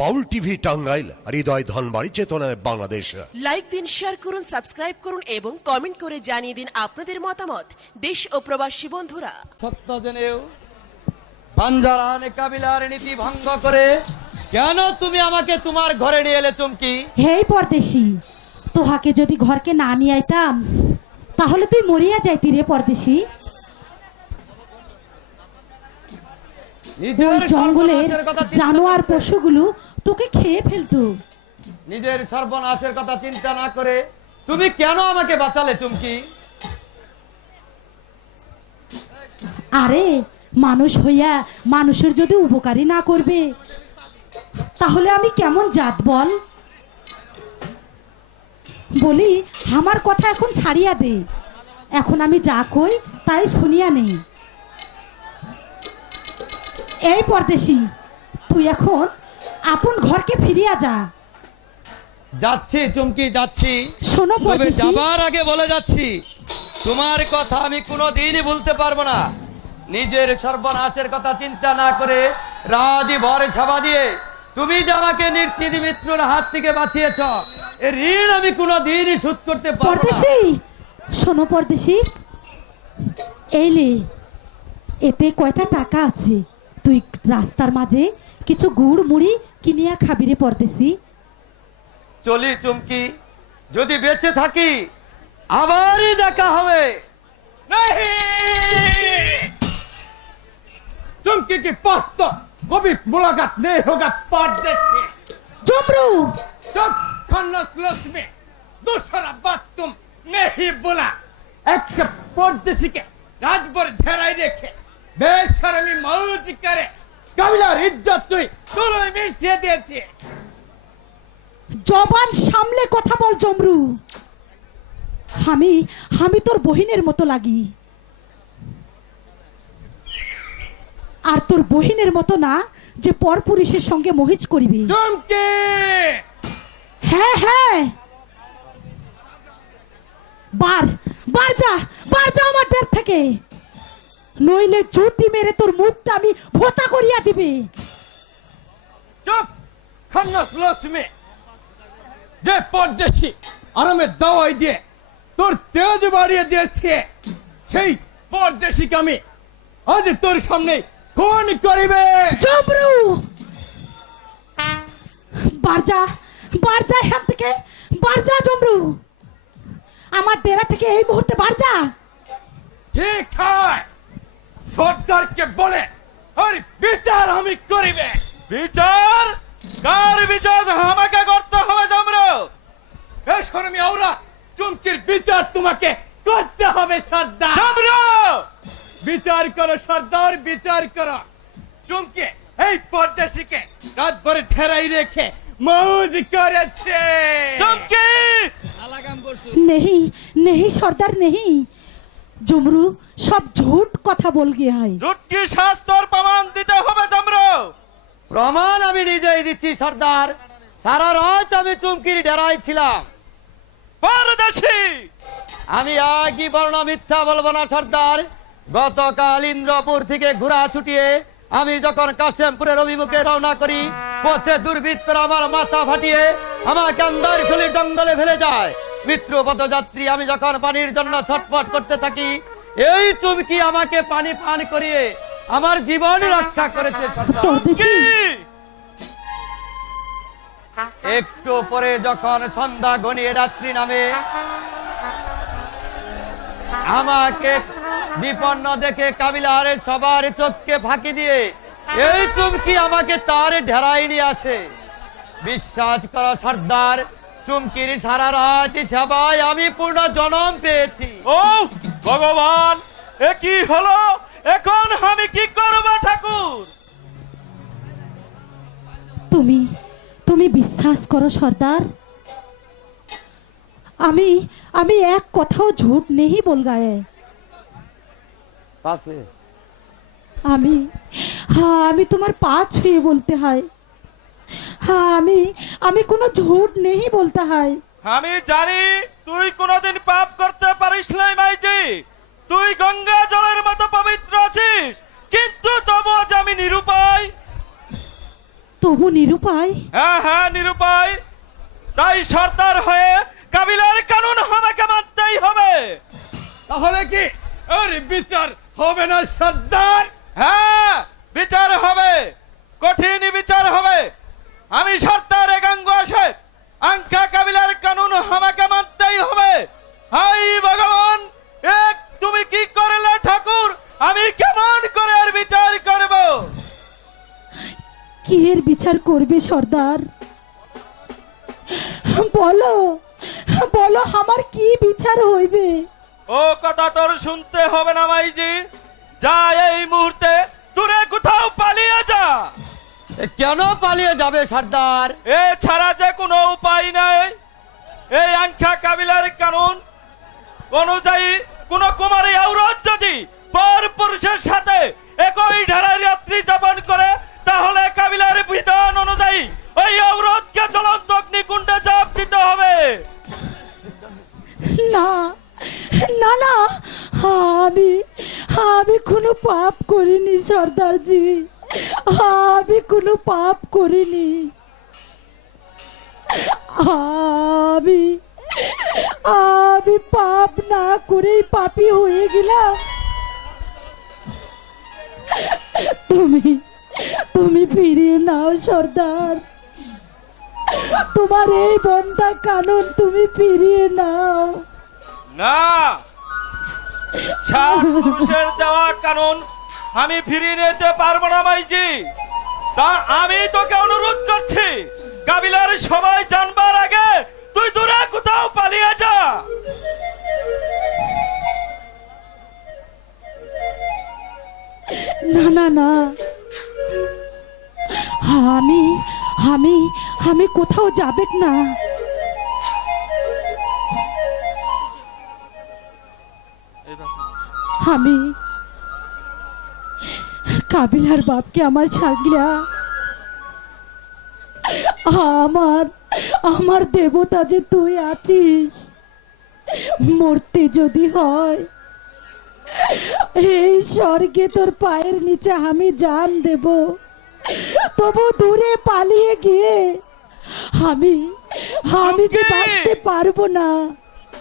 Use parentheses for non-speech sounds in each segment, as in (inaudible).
বাউল TV Tangail হৃদয় ধনবাড়ি চেতনায় Bangladesh. Like দিন শেয়ার করুন সাবস্ক্রাইব করুন এবং কমেন্ট করে জানিয়ে দিন আপনাদের মতামত। দেশ ও প্রবাসী বন্ধুরা। সত্য জেনেও বাঞ্জারান কাবিলার নীতি ভঙ্গ করে কেন তুমি আমাকে তোমার ঘরে নিয়ে এলে চুমকি? হেই পরদেশি তোহাকে যদি ঘরকে না নিয়ে আইতাম তাহলে তুই মরিয়া যাইতি রে পরদেশি। ওই জঙ্গলের জানোয়ার পশুগুলো তোকে খেয়ে ফেলতো। নিজের সর্বনাশের কথা চিন্তা না করে তুমি কেন আমাকে বাঁচালে চুমকি? আরে মানুষ হইয়া মানুষের যদি উপকারী না করবে তাহলে আমি কেমন জাত বল? বলি আমার কথা এখন ছাড়িয়া দে। এখন আমি যা কই তাই শুনিয়া নেই। এই পরদেশি তুই এখন আপন ঘরকে ফিরিয়া যা। যাচ্ছি চুমকি যাচ্ছি। শোনো তবে পরদেশি। যাবার আগে বলে যাচ্ছি তোমার কথা আমি কোনোদিনই ভুলতে পারব না। নিজের সর্বনাশের কথা চিন্তা না করে রাজি ভরে সভা দিয়ে তুমি যে আমাকে নির্চিত মিত্রর হাত থেকে বাঁচিয়েছ এ ঋণ আমি কোনোদিনই শোধ করতে পারব না। পরদেশি শোনো পরদেশি। এইলে এতে কয়টা টাকা আছে? তুই রাস্তার মাঝে কিছু গুড় মুড়ি কিনিয়া খাবি রে পড়তেছি চলি চুমকি যদি বেঁচে থাকি আবারই দেখা হবে। চুমকি কি পাস্ত? কবি মুলাকাত নে হোগা পারদেশে। জমরু! চুপ খন্নস লক্ষ্মী দুসরা বাত তুম নেহি বোলা। একটা পরদেশিকে রাজবর ঢেরাই রেখে বেশারামি মৌজ করে কাবিলার ইজ্জত তুই তুলোই মিশিয়ে দিয়েছে। জবান সামলে কথা বল জমরু। আমি আমি তোর বহিনের মতো লাগি। আর তোর বহিনের মতো না যে পরপুরুষের সঙ্গে মহিজ করিবি। জমকে হ্যাঁ হ্যাঁ। বার বার যা বার যা আমার দের থেকে। নইলে জুতি মেরে তোর মুখটা আমি ভোতা করিয়া দিবি। চুপ! খন্নস में যে পরদেশি আরামে দাওয়াই দিয়ে তোর তেজ বাড়িয়ে দিয়েছে সেই পরদেশিকে আমি আজ তোর সামনে খুন করিবে। জবরু! বার যা বার যা এখান থেকে। বার যা জমরু আমার ডেরা থেকে এই মুহূর্তে বার যা ঠিক হয়। সর্দারকে বলে আর বিচার আমি করিবে। বিচার? কার বিচার? আমাকে করতে হবে জাম্র হে শর্মি আওরা চুমকির বিচার তোমাকে করতে হবে সর্দার। জাম্র বিচার করো সর্দার বিচার করো। চুমকে এই পর্দাসীকে রাত ভরে ঠেরাই রেখে মৌজ করেছে। চুমকি! নেই নেহি সর্দার নেই। জুমরু সব ঝুট কথা বল গিয়ে হয়। ঝুটকি শাস্তর প্রমাণ দিতে হবে জমরু। প্রমাণ আমি নিজেই দিচ্ছি সর্দার। সারা রাত আমি চুমকির ডেরায় ছিলাম। পারদর্শী। আমি আগি বর্ণ মিথ্যা বলব না সর্দার। গতকাল ইন্দ্রপুর থেকে ঘোড়া ছুটিয়ে আমি যখন কাশেমপুরের অভিমুখে রওনা করি পথে দুর্বৃত্তরা আমার মাথা ফাটিয়ে আমার কান্দার খুলি জঙ্গলে ফেলে যায়। মিত্র পথযাত্রী আমি যখন পানির জন্য ছটফট করতে থাকি এই চুমকি আমাকে পানি পান করিয়ে আমার জীবন রক্ষা করেছে। একটু পরে যখন সন্ধ্যা ঘনিয়ে রাত্রি নামে আমাকে বিপন্ন দেখে কাবিলারের সবার চোখকে ফাঁকি দিয়ে এই চুমকি আমাকে তার ঢেরাই নিয়ে আসে। বিশ্বাস করা সর্দার চুমকির সারা রাত সেবায় আমি পূর্ণ জনম পেয়েছি। ও ভগবান এ কি হলো? এখন আমি কি করব ঠাকুর? তুমি তুমি বিশ্বাস করো সর্দার? আমি আমি এক কথাও ঝুট নেই বল গায়ে। আমি হ্যাঁ আমি তোমার পা ছুঁয়ে বলতে হ্যাঁ। আমি আমি কোনো ঝুট নেই বলতে হয়। আমি জানি তুই কোনোদিন পাপ করতে পারিস নাই মাইজি। তুই গঙ্গা জলের মতো পবিত্র আছিস কিন্তু তবু আজ আমি নিরুপায়। তবু নিরুপায়? হ্যাঁ হ্যাঁ নিরুপায়। তাই সর্দার হয়ে কাবিলার কানুন আমাকে মানতেই হবে। তাহলে কি? ওর বিচার হবে না সর্দার। হ্যাঁ বিচার হবে। কঠিন বিচার হবে। আমি সর্দার একাঙ্গ আসে আঙ্কা কাবিলার কানুন আমাকে মানতেই হবে। হাই ভগবান এক তুমি কি করলে ঠাকুর? আমি কেমন করে আর বিচার করব? কি এর বিচার করবে সর্দার? বলো বলো আমার কি বিচার হইবে? ও কথা তোর শুনতে হবে না মাইজি। যা এই মুহূর্তে দূরে কোথাও পালিয়ে যা। কেন পালিয়ে যাবে সর্দার? এ ছাড়া যে কোনো উপায় নাই। এই আংখা কাবিলার কানুন অনুযায়ী কোন কুমারী আউরত যদি পর পুরুষের সাথে একই ধারায় রাত্রি যাপন করে তাহলে কাবিলার বিধান অনুযায়ী ওই আউরতকে জ্বলন্ত অগ্নিকুণ্ডে চাপ দিতে হবে। না না না আমি আমি কোনো পাপ করিনি সর্দারজি। আমি কোনো পাপ করিনি। আমি আমি পাপ না করেই পাপি হয়ে গেলাম। তুমি তুমি ফিরিয়ে নাও সর্দার। তোমার এই বন্দা কানুন তুমি ফিরিয়ে নাও। না সাত পুরুষের দেওয়া কানুন আমি ফিরিয়ে নিতে পারব না মাইজি। তা আমি তোকে অনুরোধ করছি কাবিলার সবাই জানবার আগে তুই দূরে কোথাও পালিয়ে যা। না না না। আমি আমি আমি কোথাও যাবে না। আমি কাবিলার বাপকে আমার ছাগিয়া আমার আমার দেবতা যে তুই আছিস মরতে যদি হয় এই স্বর্গে তোর পায়ের নিচে আমি জান দেব। তবু দূরে পালিয়ে গিয়ে আমি আমি যে! বাঁচতে পারব না।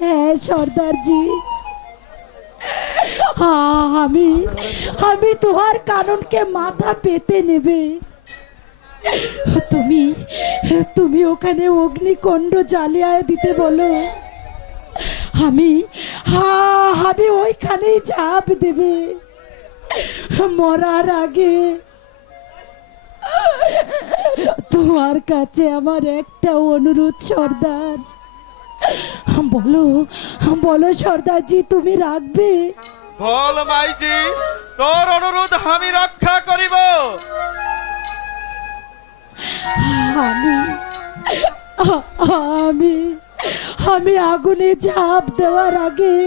হ্যাঁ সর্দারজি। আমি আমি তোমার কাননকে মাথা পেতে নেবে। তুমি তুমি ওখানে অগ্নিকণ্ড জ্বালিয়ে দিতে বলো। আমি, হা, আমি ওইখানেই ঝাঁপ দেবে। মরার আগে তোমার কাছে আমার একটা অনুরোধ, সর্দার। বলো বলো, সর্দারজি, তুমি রাখবে? বল মাইজি, তোর অনুরোধ আমি রক্ষা করিব। আমি আমি আমি আগুনে ঝাঁপ দেওয়ার আগে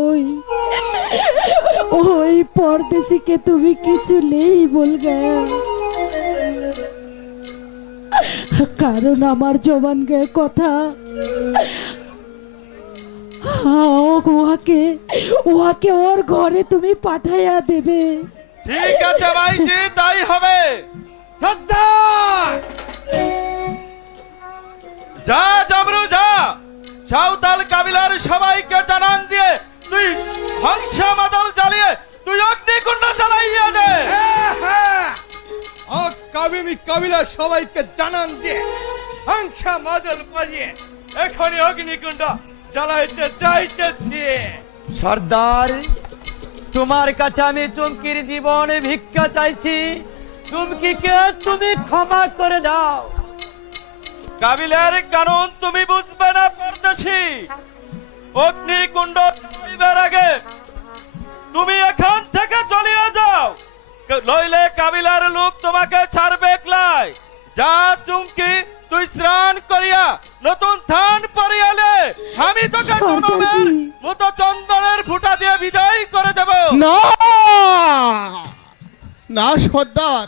ওই ওই পরদেশিকে তুমি কিছু নেই বল কারণ আমার জবান গায়ে কথা হ্যাঁ, ও- ওহাকে ওহাকে ওর ঘরে তুমি পাঠাইয়া দেবে। ঠিক আছে মাইজি তাই হবে। যা জামরু যা। সাঁওতাল কাবিলার সবাইকে জানান দিয়ে তুই হংস মাদল জ্বালিয়ে তুই অগ্নিকুণ্ড জ্বালাইয়া দে। হ্যাঁ, হ্যাঁ। ও কাবিমি কাবিলা সবাইকে জানান দিয়ে হাংসা মাদল বাজিয়ে এখনই অগ্নিকুণ্ড জ্বালাইতে যাইতেছি সর্দার তোমার কাছে আমি চুমকির জীবন ভিক্ষা চাইছি। চুমকিকে তুমি ক্ষমা করে দাও। কাবিলার কানুন তুমি বুঝবে না পরদেশি। অগ্নিকুণ্ড আগে তুমি এখান থেকে চলিয়ে যাও। নইলে কাবিলার লোক তোমাকে ছাড়বে একলাই যা চুমকি স্নান করিয়া নতুন ধান পরিয়ালে আমি তোকে। জনমের মতো চন্দনের ফুটা দিয়ে বিদায় করে দেব। না! না সর্দার।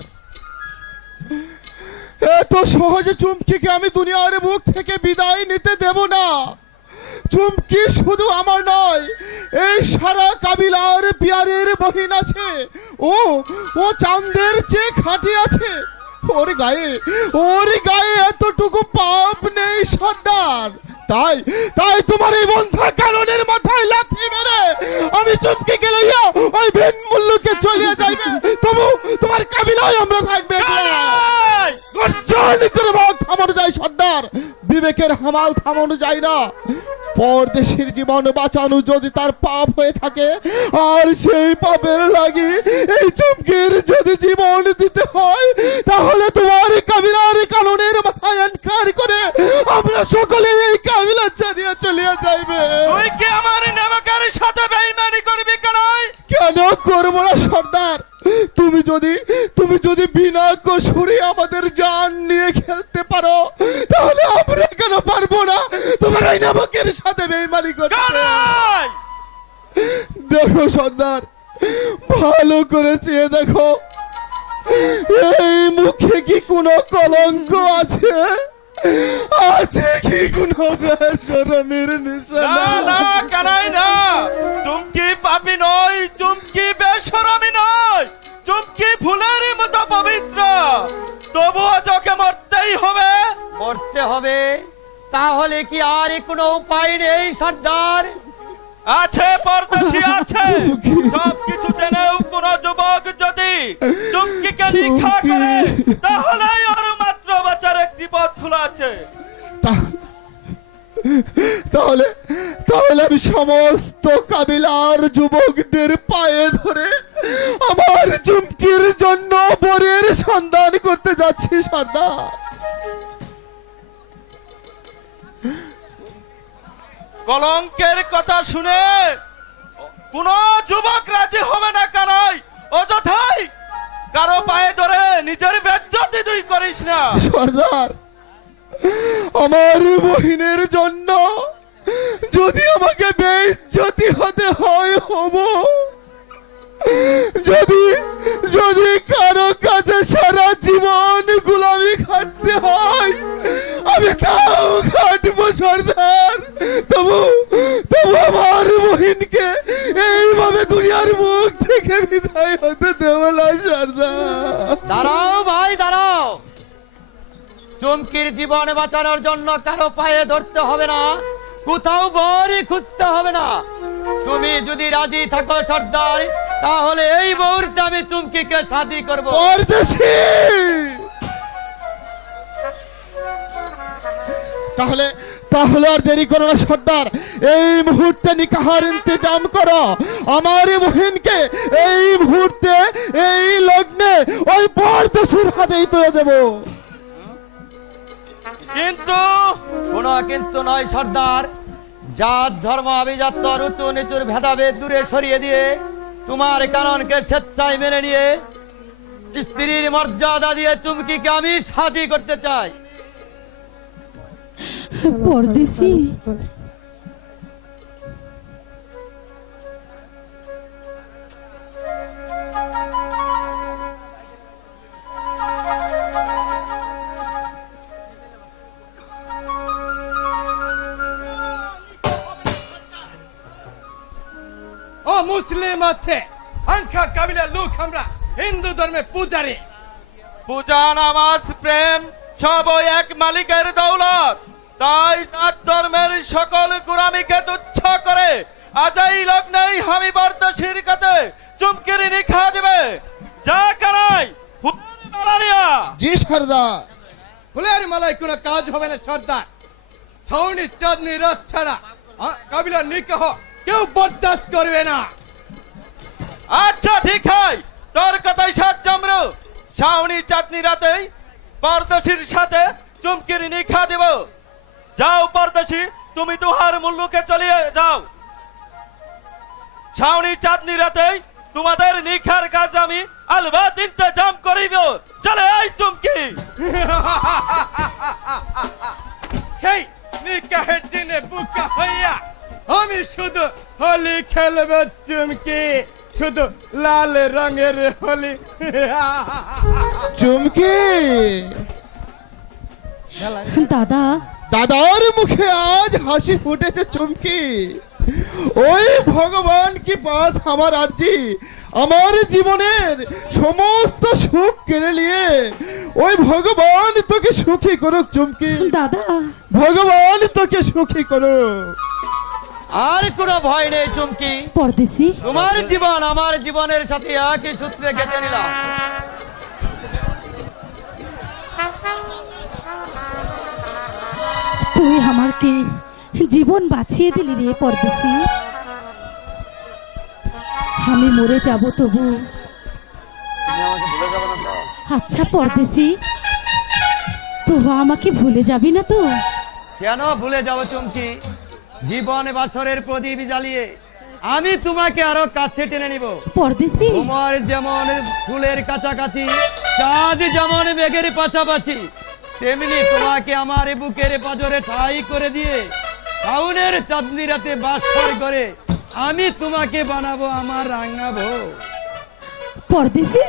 এত সহজে চুমকিকে আমি দুনিয়ার মুখ থেকে বিদায় নিতে দেব না। চুমকি শুধু আমার নয় এই সারা কাবিলার পিয়ারের বহিন আছে। ও ও চাঁদের চেয়ে খাঁটি আছে। ওর গায়ে ওর গায়ে সর্দার তাই তাই তোমার এই বন্ধা কারণের মাথায় লাথি মেরে আমি চুমকি গেলে ওই ভিন মূল্যকে চলিয়ে যাইবে। তবু তোমার কাবিলায় আমরা থাকবে গর্জন করে বাঘ থামানো যায় সর্দার। বিবেকের হামাল থামানো যায় না। পরদেশের জীবন বাঁচানো যদি তার পাপ হয়ে থাকে আর সেই পাপের লাগি এই চুমকির যদি জীবন দিতে হয় তাহলে তোমার কাবিলার কানুনের মাথায় করে আমরা সকলে এই করে চেয়ে দেখো। এই মুখে কি কোনো কলঙ্ক আছে? আছে কি কোনো বেসরমের নিশানা? না কানাই না। চুমকি পাপি নয় চুমকি বেশরমি নয় চুমকি ফুলের মতো পবিত্র। তবুও চোখে মরতেই হবে। করতে হবে। তাহলে কি আর কোনো উপায় নেই সর্দার? আছে পরদেশি আছে। (laughs) সব কিছু জেনেও কোন যুবক যদি চুমকিকে লিখা করে তাহলে আর মাত্র বাঁচার একটি পথ খোলা আছে। তাহলে তাহলে আমি সমস্ত কাবিলার যুবকদের পায়ে ধরে আমার চুমকির জন্য বরের সন্ধান করতে যাচ্ছি সর্দার। কলঙ্কের কথা শুনে কোন যুবক রাজি হবে না কারণ অযথাই কারও পায়ে ধরে নিজের বেজ্জতি তুই করিস না। সর্দার, আমার বহিনের জন্য যদি আমাকে বেইজ্জতি হতে হয়, হব। যদি যদি কারও কাছে সারা জীবন আমি তাও সর্দার তবু তবু আমার বহিনকে এইভাবে দুনিয়ার মুখ থেকে বিদায় হতে দেব না সর্দার দাঁড়াও ভাই, দাঁড়াও। চুমকির জীবন বাঁচানোর জন্য কারও পায়ে ধরতে হবে না। কোথাও বড়ি খুঁজতে হবে না। তুমি যদি রাজি থাকো সর্দার, তাহলে এই মুহূর্তে আমি চুমকিকে শাদি করব। তাহলে তাহলে আর দেরি করো না, সর্দার। এই মুহূর্তে নিকাহার ইন্তজাম করো। আমার বহিনকে এই মুহূর্তে, এই লগ্নে, ওই পরদেশির হাতেই তুলে দেবো। কিন্তু, কোনো কিন্তু নয়, সর্দার। জাত, ধর্ম, আভিজাত্য উঁচু নিচুর ভেদাভেদ দূরে সরিয়ে দিয়ে, তোমার কারণকে স্বেচ্ছায় মেনে নিয়ে, স্ত্রীর মর্যাদা দিয়ে চুমকিকে আমি শাদি করতে চাই। পরদেশি ও মুসলিম আছে। আনখা কাবিলার লোক আমরা হিন্দু ধর্মে পূজারি। পূজা নামাজ প্রেম সব এক মালিকের দৌলত। তাই জাত ধর্মের সকল গুরামিকে তুচ্ছ করে আজ এই লগ্নেই আমি বর্দশির কাতে চুমকির নিখা দেবে। যা কানাই। জি সর্দার। ফুলের মালায় কোনো কাজ হবে না সর্দার। ছৌনি চাঁদনি রাত ছাড়া আ, কাবিলার নিকাহ কেউ বরদাস্ত করবে না। আচ্ছা ঠিক হয়। তোর কথাই সাত চামড়ো। শাওনি চাঁদনি রাতেই পরদশীর সাথে চুমকির নিখা দেব। যাও পরদশী তুমি তুহার মুল্লুকে চলিয়ে যাও। ছাউনি চাঁদনি রাতেই তোমাদের নিখার কাজ আমি আলবাত ইন্তজাম করিব। চলে আই চুমকি। (laughs) সেই নিকাহের দিনে বুকা হইয়া আমি শুধু হোলি খেলবে চুমকি শুধু লাল রঙের হোলি। চুমকি! দাদা দাদার মুখে আজ হাসি ফুটেছে চমকি। ওই ভগবান কি পাস আমার আর্জি? আমার জীবনের সমস্ত সুখ কেড়ে নিয়ে ওই ভগবান তোকে সুখী করুক চমকি। দাদা। ভগবান তোকে সুখী করুক। আর কোনো ভয় নেই চুমকি। পরদেশি। তোমার জীবন আমার জীবনের সাথে একই সূত্রে গেঁথে নিলাম। তুই আমাকে জীবন বাঁচিয়ে দিলি রে পরদেশি। আমি মরে যাব তবু। আচ্ছা পরদেশি তবু আমাকে ভুলে যাবি না তো? কেন ভুলে যাব চুমকি? জীবন বাসরের প্রদীপ জ্বালিয়ে আমি তোমাকে আরও কাছে টেনে নিব। পরদেশি? তোমার যেমন ফুলের কাছাকাছি চাঁদ যেমন মেঘের পাশাপাশি তেমনি তোমাকে আমার বুকের পাজরে ঠাই করে দিয়ে টাউনের চাঁদনি রাতে বাসর করে আমি তোমাকে বানাবো আমার রাঙাবো পরদেশি?